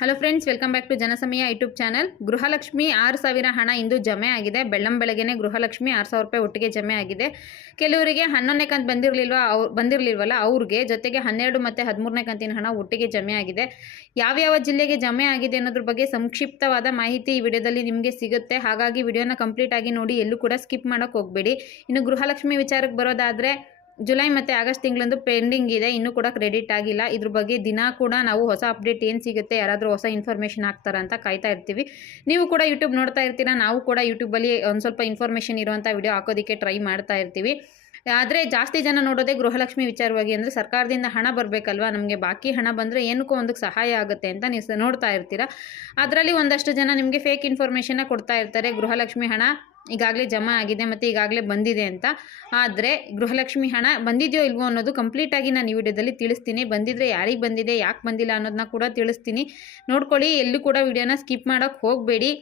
Hello friends, welcome back to Janasamaya YouTube channel. Gruhalakshmi 6,000 ಹಣ ಇಂದು ಜಮೆ ಆಗಿದೆ. ಬೆಳಗ್ಗೆನೆ ಗೃಹಲಕ್ಷ್ಮಿ 6,000 ರೂಪಾಯಿ ಒಟ್ಟಿಗೆ ಜಮೆ ಆಗಿದೆ. ಕೆಲವರಿಗೆ 11ನೇ ಕಂತು ಬಂದಿರಲಿಲ್ವಲ್ಲ ಅವ್ರಿಗೆ, ಜೊತೆಗೆ 12 ಮತ್ತು 13ನೇ ಕಂತಿನ ಹಣ ಒಟ್ಟಿಗೆ ಜಮೆ ಆಗಿದೆ. ಯಾವ್ಯಾವ ಜಿಲ್ಲೆಗೆ ಜಮೆ ಆಗಿದೆ ಅನ್ನೋದ್ರ ಬಗ್ಗೆ ಸಂಕ್ಷಿಪ್ತವಾದ ಮಾಹಿತಿ ಈ ವಿಡಿಯೋದಲ್ಲಿ ನಿಮಗೆ ಸಿಗುತ್ತೆ. ಹಾಗಾಗಿ ವಿಡಿಯೋನ ಕಂಪ್ಲೀಟ್ ಆಗಿ ನೋಡಿ, ಎಲ್ಲೂ ಕೂಡ ಸ್ಕಿಪ್ ಮಾಡೋಕ್ಕೆ ಹೋಗಬೇಡಿ. ಇನ್ನು ಗೃಹಲಕ್ಷ್ಮಿ ವಿಚಾರಕ್ಕೆ ಬರೋದಾದರೆ, ಜುಲೈ ಮತ್ತು ಆಗಸ್ಟ್ ತಿಂಗಳಂದು ಪೆಂಡಿಂಗ್ ಇದೆ, ಇನ್ನೂ ಕೂಡ ಕ್ರೆಡಿಟ್ ಆಗಿಲ್ಲ. ಇದ್ರ ಬಗ್ಗೆ ದಿನ ಕೂಡ ನಾವು ಹೊಸ ಅಪ್ಡೇಟ್ ಏನು ಸಿಗುತ್ತೆ, ಯಾರಾದರೂ ಹೊಸ ಇನ್ಫಾರ್ಮೇಷನ್ ಹಾಕ್ತಾರ ಅಂತ ಕಾಯ್ತಾ ಇರ್ತೀವಿ. ನೀವು ಕೂಡ ಯೂಟ್ಯೂಬ್ ನೋಡ್ತಾ ಇರ್ತೀರಾ, ನಾವು ಕೂಡ ಯೂಟ್ಯೂಬಲ್ಲಿ ಒಂದು ಸ್ವಲ್ಪ ಇನ್ಫಾರ್ಮೇಷನ್ ಇರುವಂಥ ವಿಡಿಯೋ ಹಾಕೋದಕ್ಕೆ ಟ್ರೈ ಮಾಡ್ತಾ ಇರ್ತೀವಿ. ಆದರೆ ಜಾಸ್ತಿ ಜನ ನೋಡೋದೇ ಗೃಹಲಕ್ಷ್ಮಿ ವಿಚಾರವಾಗಿ. ಅಂದರೆ ಸರ್ಕಾರದಿಂದ ಹಣ ಬರಬೇಕಲ್ವಾ, ನಮಗೆ ಬಾಕಿ ಹಣ ಬಂದರೆ ಏನಕ್ಕೂ ಒಂದಕ್ಕೆ ಸಹಾಯ ಆಗುತ್ತೆ ಅಂತ ನೀವು ನೋಡ್ತಾ ಇರ್ತೀರಾ. ಅದರಲ್ಲಿ ಒಂದಷ್ಟು ಜನ ನಿಮಗೆ ಫೇಕ್ ಇನ್ಫಾರ್ಮೇಷನ್ನ ಕೊಡ್ತಾ ಇರ್ತಾರೆ. ಗೃಹಲಕ್ಷ್ಮಿ ಹಣ ಈಗಾಗಲೇ ಜಮಾ ಆಗಿದೆ ಮತ್ತು ಈಗಾಗಲೇ ಬಂದಿದೆ ಅಂತ. ಆದರೆ ಗೃಹಲಕ್ಷ್ಮಿ ಹಣ ಬಂದಿದೆಯೋ ಇಲ್ವೋ ಅನ್ನೋದು ಕಂಪ್ಲೀಟಾಗಿ ನಾನು ಈ ವಿಡಿಯೋದಲ್ಲಿ ತಿಳಿಸ್ತೀನಿ. ಬಂದಿದ್ದರೆ ಯಾರಿಗೆ ಬಂದಿದೆ, ಯಾಕೆ ಬಂದಿಲ್ಲ ಅನ್ನೋದನ್ನ ಕೂಡ ತಿಳಿಸ್ತೀನಿ. ನೋಡ್ಕೊಳ್ಳಿ, ಎಲ್ಲೂ ಕೂಡ ವಿಡಿಯೋನ ಸ್ಕಿಪ್ ಮಾಡೋಕ್ಕೆ ಹೋಗಬೇಡಿ.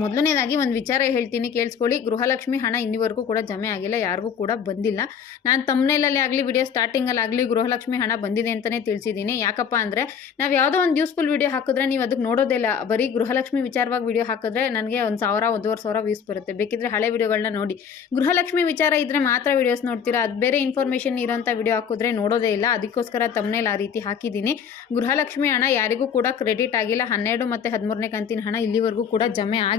ಮೊದಲನೇದಾಗಿ ಒಂದು ವಿಚಾರ ಹೇಳ್ತೀನಿ, ಕೇಳಿಸ್ಕೊಳ್ಳಿ. ಗೃಹಲಕ್ಷ್ಮಿ ಹಣ ಇನ್ನಿವರೆಗೂ ಕೂಡ ಜಮೆ ಆಗಿಲ್ಲ, ಯಾರಿಗೂ ಕೂಡ ಬಂದಿಲ್ಲ. ನಾನು ತಮ್ನೇಲಲ್ಲಿ ಆಗಲಿ ವಿಡಿಯೋ ಸ್ಟಾರ್ಟಿಂಗಲ್ಲಾಗಲಿ ಗೃಹಲಕ್ಷ್ಮಿ ಹಣ ಬಂದಿದೆ ಅಂತಲೇ ತಿಳಿಸಿದ್ದೀನಿ. ಯಾಕಪ್ಪ ಅಂದರೆ, ನಾವು ಯಾವುದೋ ಒಂದು ಯೂಸ್ಫುಲ್ ವಿಡಿಯೋ ಹಾಕಿದ್ರೆ ನೀವು ಅದಕ್ಕೆ ನೋಡೋದಿಲ್ಲ. ಬರೀ ಗೃಹಲಕ್ಷ್ಮಿ ವಿಚಾರವಾಗಿ ವಿಡಿಯೋ ಹಾಕಿದ್ರೆ ನನಗೆ 1,000 1,500 ವ್ಯೂಸ್ ಬರುತ್ತೆ. ಬೇಕಿದ್ರೆ ಹಳೆ ವಿಡಿಯೋಗಳನ್ನ ನೋಡಿ. ಗೃಹಲಕ್ಷ್ಮಿ ವಿಚಾರ ಇದ್ದರೆ ಮಾತ್ರ ವಿಡಿಯೋಸ್ ನೋಡ್ತೀರಾ, ಅದು ಬೇರೆ ಇನ್ಫಾರ್ಮೇಷನ್ ಇರೋಂಥ ವಿಡಿಯೋ ಹಾಕಿದ್ರೆ ನೋಡೋದೇ ಇಲ್ಲ. ಅದಕ್ಕೋಸ್ಕರ ತಮ್ನೇಲ್ ಆ ರೀತಿ ಹಾಕಿದ್ದೀನಿ. ಗೃಹಲಕ್ಷ್ಮಿ ಹಣ ಯಾರಿಗೂ ಕೂಡ ಕ್ರೆಡಿಟ್ ಆಗಿಲ್ಲ. 12 ಮತ್ತು 13ನೇ ಕಂತಿನ ಹಣ ಇಲ್ಲಿವರೆಗೂ ಕೂಡ ಜಮೆ ಆಗಿಲ್ಲ.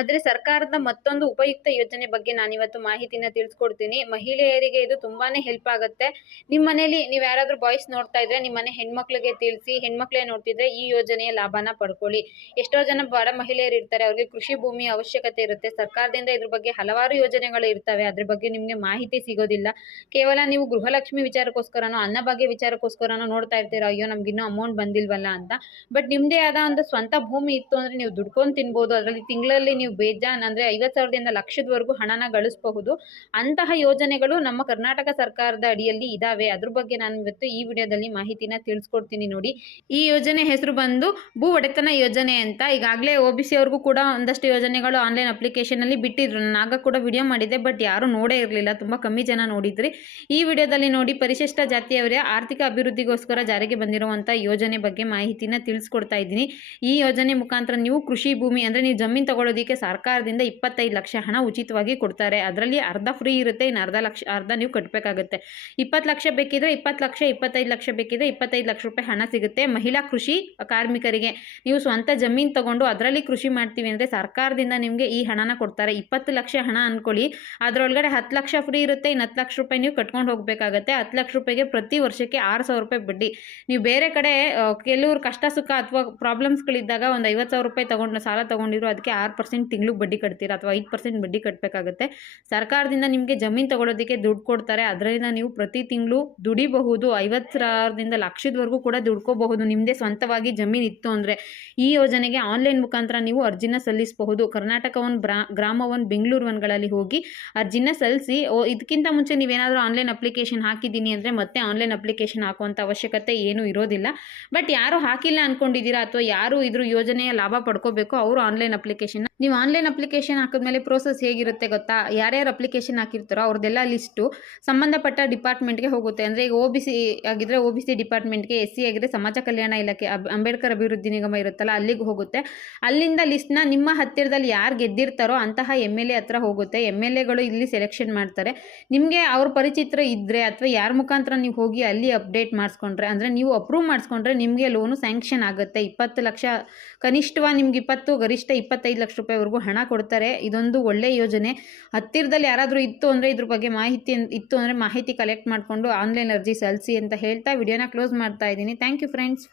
ಆದರೆ ಸರ್ಕಾರದ ಮತ್ತೊಂದು ಉಪಯುಕ್ತ ಯೋಜನೆ ಬಗ್ಗೆ ನಾನಿವತ್ತು ಮಾಹಿತಿನ ತಿಳಿಸ್ಕೊಡ್ತೀನಿ. ಮಹಿಳೆಯರಿಗೆ ಇದು ತುಂಬಾನೇ ಹೆಲ್ಪ್ ಆಗುತ್ತೆ. ನಿಮ್ಮ ಮನೇಲಿ ನೀವು ಯಾರಾದರೂ ಬಾಯ್ಸ್ ನೋಡ್ತಾ ಇದ್ರೆ, ನಿಮ್ಮ ಮನೆ ಹೆಣ್ಮಕ್ಳಿಗೆ ತಿಳಿಸಿ. ಹೆಣ್ಮಕ್ಳೇ ನೋಡ್ತಿದ್ರೆ ಈ ಯೋಜನೆಯ ಲಾಭನ ಪಡ್ಕೊಳ್ಳಿ. ಎಷ್ಟೋ ಜನ ಬಡ ಮಹಿಳೆಯರು ಇರ್ತಾರೆ, ಅವ್ರಿಗೆ ಕೃಷಿ ಭೂಮಿ ಅವಶ್ಯಕತೆ ಇರುತ್ತೆ. ಸರ್ಕಾರದಿಂದ ಇದ್ರ ಬಗ್ಗೆ ಹಲವಾರು ಯೋಜನೆಗಳು ಇರ್ತವೆ, ಅದ್ರ ಬಗ್ಗೆ ನಿಮಗೆ ಮಾಹಿತಿ ಸಿಗೋದಿಲ್ಲ. ಕೇವಲ ನೀವು ಗೃಹಲಕ್ಷ್ಮಿ ವಿಚಾರಕ್ಕೋಸ್ಕರನೋ ಅನ್ನಭಾಗ್ಯ ವಿಚಾರಕ್ಕೋಸ್ಕರನೋ ನೋಡ್ತಾ ಇರ್ತೀರಾ, ಅಯ್ಯೋ ನಮ್ಗಿನ್ನೂ ಅಮೌಂಟ್ ಬಂದಿಲ್ವಲ್ಲ ಅಂತ. ಬಟ್ ನಿಮ್ಮದೇ ಆದ ಒಂದು ಸ್ವಂತ ಭೂಮಿ ಇತ್ತು ಅಂದರೆ ನೀವು ದುಡ್ಕೊಂಡು ತಿನ್ಬೋದು. ಅದರಲ್ಲಿ ತಿಂಗಳಲ್ಲಿ ನೀವು ಬೇಜಾನ್ ಅಂದರೆ 50,000ದಿಂದ ಲಕ್ಷದವರೆಗೂ ಹಣನ ಗಳಿಸಬಹುದು. ಅಂತಹ ಯೋಜನೆಗಳು ನಮ್ಮ ಕರ್ನಾಟಕ ಸರ್ಕಾರದ ಅಡಿಯಲ್ಲಿ ಇದಾವೆ. ಅದ್ರ ಬಗ್ಗೆ ನಾನು ಇವತ್ತು ಈ ವಿಡಿಯೋದಲ್ಲಿ ಮಾಹಿತಿನ ತಿಳಿಸ್ಕೊಡ್ತೀನಿ ನೋಡಿ. ಈ ಯೋಜನೆ ಹೆಸರು ಬಂದು ಭೂ ಒಡೆತನ ಯೋಜನೆ ಅಂತ. ಈಗಾಗಲೇ OBC ಅವ್ರಿಗೂ ಕೂಡ ಒಂದಷ್ಟು ಯೋಜನೆಗಳು ಆನ್ಲೈನ್ ಅಪ್ಲಿಕೇಶನಲ್ಲಿ ಬಿಟ್ಟಿದ್ರು. ನಾನು ಆಗ ಕೂಡ ವಿಡಿಯೋ ಮಾಡಿದ್ದೆ, ಬಟ್ ಯಾರೂ ನೋಡೇ ಇರಲಿಲ್ಲ, ತುಂಬ ಕಮ್ಮಿ ಜನ ನೋಡಿದ್ರಿ. ಈ ವಿಡಿಯೋದಲ್ಲಿ ನೋಡಿ, ಪರಿಶಿಷ್ಟ ಜಾತಿಯವರ ಆರ್ಥಿಕ ಅಭಿವೃದ್ಧಿಗೋಸ್ಕರ ಜಾರಿಗೆ ಬಂದಿರುವಂಥ ಯೋಜನೆ ಬಗ್ಗೆ ಮಾಹಿತಿನ ತಿಳಿಸ್ಕೊಡ್ತಾ ಇದ್ದೀನಿ. ಈ ಯೋಜನೆ ಮುಖಾಂತರ ನೀವು ಕೃಷಿ ಭೂಮಿ ಅಂದರೆ ನೀವು ಜಮೀನು ತಗೊಳ್ಳೋದಕ್ಕೆ ಸರ್ಕಾರದಿಂದ 25 ಲಕ್ಷ ಹಣ ಉಚಿತವಾಗಿ ಕೊಡ್ತಾರೆ. ಅದರಲ್ಲಿ ಅರ್ಧ ಫ್ರೀ ಇರುತ್ತೆ, ಇನ್ನು ಅರ್ಧ ನೀವು ಕಟ್ಟಬೇಕಾಗುತ್ತೆ. 20 ಲಕ್ಷ ಬೇಕಿದ್ರೆ 20 ಲಕ್ಷ, 25 ಲಕ್ಷ ಬೇಕಿದ್ರೆ 25 ಲಕ್ಷ ರೂಪಾಯಿ ಹಣ ಸಿಗುತ್ತೆ. ಮಹಿಳಾ ಕೃಷಿ ಕಾರ್ಮಿಕರಿಗೆ ನೀವು ಸ್ವಂತ ಜಮೀನು ತಗೊಂಡು ಅದರಲ್ಲಿ ಕೃಷಿ ಮಾಡ್ತೀವಿ ಅಂದರೆ ಸರ್ಕಾರದಿಂದ ನಿಮಗೆ ಈ ಹಣನ ಕೊಡ್ತಾರೆ. 20 ಲಕ್ಷ ಹಣ ಅಂದ್ಕೊಳ್ಳಿ, ಅದರೊಳಗಡೆ 10 ಲಕ್ಷ ಫ್ರೀ ಇರುತ್ತೆ, ಇನ್ನು 10 ಲಕ್ಷ ರೂಪಾಯಿ ನೀವು ಕಟ್ಕೊಂಡು ಹೋಗಬೇಕಾಗತ್ತೆ. 10 ಲಕ್ಷ ರೂಪಾಯಿಗೆ ಪ್ರತಿ ವರ್ಷಕ್ಕೆ 6,000 ರೂಪಾಯಿ ಬಡ್ಡಿ. ನೀವು ಬೇರೆ ಕಡೆ ಕೆಲವರು ಕಷ್ಟ ಸುಖ ಅಥವಾ ಪ್ರಾಬ್ಲಮ್ಸ್ಗಳಿದ್ದಾಗ ಒಂದು 50,000 ರೂಪಾಯಿ ಸಾಲ ತಗೊಂಡಿದ್ರು, ಅದಕ್ಕೆ 6% ತಿಂಗ್ಳಿಗೆ ಬಡ್ಡಿ ಕಟ್ತೀರಾ ಅಥವಾ 5% ಬಡ್ಡಿ ಕಟ್ಟಬೇಕಾಗುತ್ತೆ. ಸರ್ಕಾರದಿಂದ ನಿಮಗೆ ಜಮೀನು ತಗೊಳ್ಳೋದಕ್ಕೆ ದುಡ್ಡು ಕೊಡ್ತಾರೆ. ಅದರಿಂದ ನೀವು ಪ್ರತಿ ತಿಂಗಳು ದುಡಿಬಹುದು. 50,000ದಿಂದ ಲಕ್ಷದವರೆಗೂ ಕೂಡ ದುಡ್ಕೋಬಹುದು, ನಿಮ್ಮದೇ ಸ್ವಂತವಾಗಿ ಜಮೀನು ಇತ್ತು ಅಂದರೆ. ಈ ಯೋಜನೆಗೆ ಆನ್ಲೈನ್ ಮುಖಾಂತರ ನೀವು ಅರ್ಜಿನ ಸಲ್ಲಿಸಬಹುದು. ಕರ್ನಾಟಕ ಒನ್, ಗ್ರಾಮ ಒನ್, ಬೆಂಗಳೂರು ಒನ್ಗಳಲ್ಲಿ ಹೋಗಿ ಅರ್ಜಿನ ಸಲ್ಲಿಸಿ. ಇದಕ್ಕಿಂತ ಮುಂಚೆ ನೀವೇನಾದರೂ ಆನ್ಲೈನ್ ಅಪ್ಲಿಕೇಶನ್ ಹಾಕಿದ್ದೀನಿ ಅಂದರೆ ಮತ್ತೆ ಆನ್ಲೈನ್ ಅಪ್ಲಿಕೇಶನ್ ಹಾಕುವಂಥ ಅವಶ್ಯಕತೆ ಏನೂ ಇರೋದಿಲ್ಲ. ಬಟ್ ಯಾರು ಹಾಕಿಲ್ಲ ಅಂದ್ಕೊಂಡಿದ್ದೀರಾ ಅಥವಾ ಯಾರು ಇದ್ರ ಯೋಜನೆಯ ಲಾಭ ಪಡ್ಕೋಬೇಕು ಅವರು ಆನ್ಲೈನ್ ಅಪ್ಲಿಕೇಶನ್ ನೀವು ಆನ್ಲೈನ್ ಅಪ್ಲಿಕೇಶನ್ ಹಾಕಿದ್ಮೇಲೆ ಪ್ರೋಸೆಸ್ ಹೇಗಿರುತ್ತೆ ಗೊತ್ತಾ? ಯಾರ್ಯಾರು ಅಪ್ಲಿಕೇಶನ್ ಹಾಕಿರ್ತಾರೋ ಅವ್ರದ್ದೆಲ್ಲ ಲಿಸ್ಟು ಸಂಬಂಧಪಟ್ಟ ಡಿಪಾರ್ಟ್ಮೆಂಟ್ಗೆ ಹೋಗುತ್ತೆ. ಅಂದರೆ ಈಗ OBC ಆಗಿದ್ದರೆ OBC ಡಿಪಾರ್ಟ್ಮೆಂಟ್ಗೆ, SC ಆಗಿದ್ರೆ ಸಮಾಜ ಕಲ್ಯಾಣ ಇಲಾಖೆ, ಅಂಬೇಡ್ಕರ್ ಅಭಿವೃದ್ಧಿ ನಿಗಮ ಇರುತ್ತಲ್ಲ ಅಲ್ಲಿಗೆ ಹೋಗುತ್ತೆ. ಅಲ್ಲಿಂದ ಲಿಸ್ಟ್ನ ನಿಮ್ಮ ಹತ್ತಿರದಲ್ಲಿ ಯಾರು ಗೆದ್ದಿರ್ತಾರೋ ಅಂತಹ MLA ಹತ್ರ ಹೋಗುತ್ತೆ. MLAಗಳು ಇಲ್ಲಿ ಸೆಲೆಕ್ಷನ್ ಮಾಡ್ತಾರೆ. ನಿಮಗೆ ಅವ್ರ ಪರಿಚಿತರು ಇದ್ದರೆ ಅಥವಾ ಯಾರ ಮುಖಾಂತರ ನೀವು ಹೋಗಿ ಅಲ್ಲಿ ಅಪ್ಡೇಟ್ ಮಾಡಿಸ್ಕೊಂಡ್ರೆ, ಅಂದರೆ ನೀವು ಅಪ್ರೂವ್ ಮಾಡಿಸ್ಕೊಂಡ್ರೆ ನಿಮಗೆ ಲೋನು ಸ್ಯಾಂಕ್ಷನ್ ಆಗುತ್ತೆ. 20 ಲಕ್ಷ ಕನಿಷ್ಠವಾಗಿ ನಿಮ್ಗೆ 20, ಗರಿಷ್ಠ 25 ಲಕ್ಷ ರೂಪಾಯಿವರೆಗೂ ಹಣ ಕೊಡ್ತಾರೆ. ಇದೊಂದು ಒಳ್ಳೆಯ ಯೋಜನೆ. ಹತ್ತಿರದಲ್ಲಿ ಯಾರಾದರೂ ಇತ್ತು ಅಂದರೆ ಇದ್ರ ಬಗ್ಗೆ ಮಾಹಿತಿ ಕಲೆಕ್ಟ್ ಮಾಡಿಕೊಂಡು ಆನ್ಲೈನ್ ಅರ್ಜಿ ಸಲ್ಲಿಸಿ ಅಂತ ಹೇಳ್ತಾ ವಿಡಿಯೋನ ಕ್ಲೋಸ್ ಮಾಡ್ತಾ ಇದ್ದೀನಿ. Thank you friends.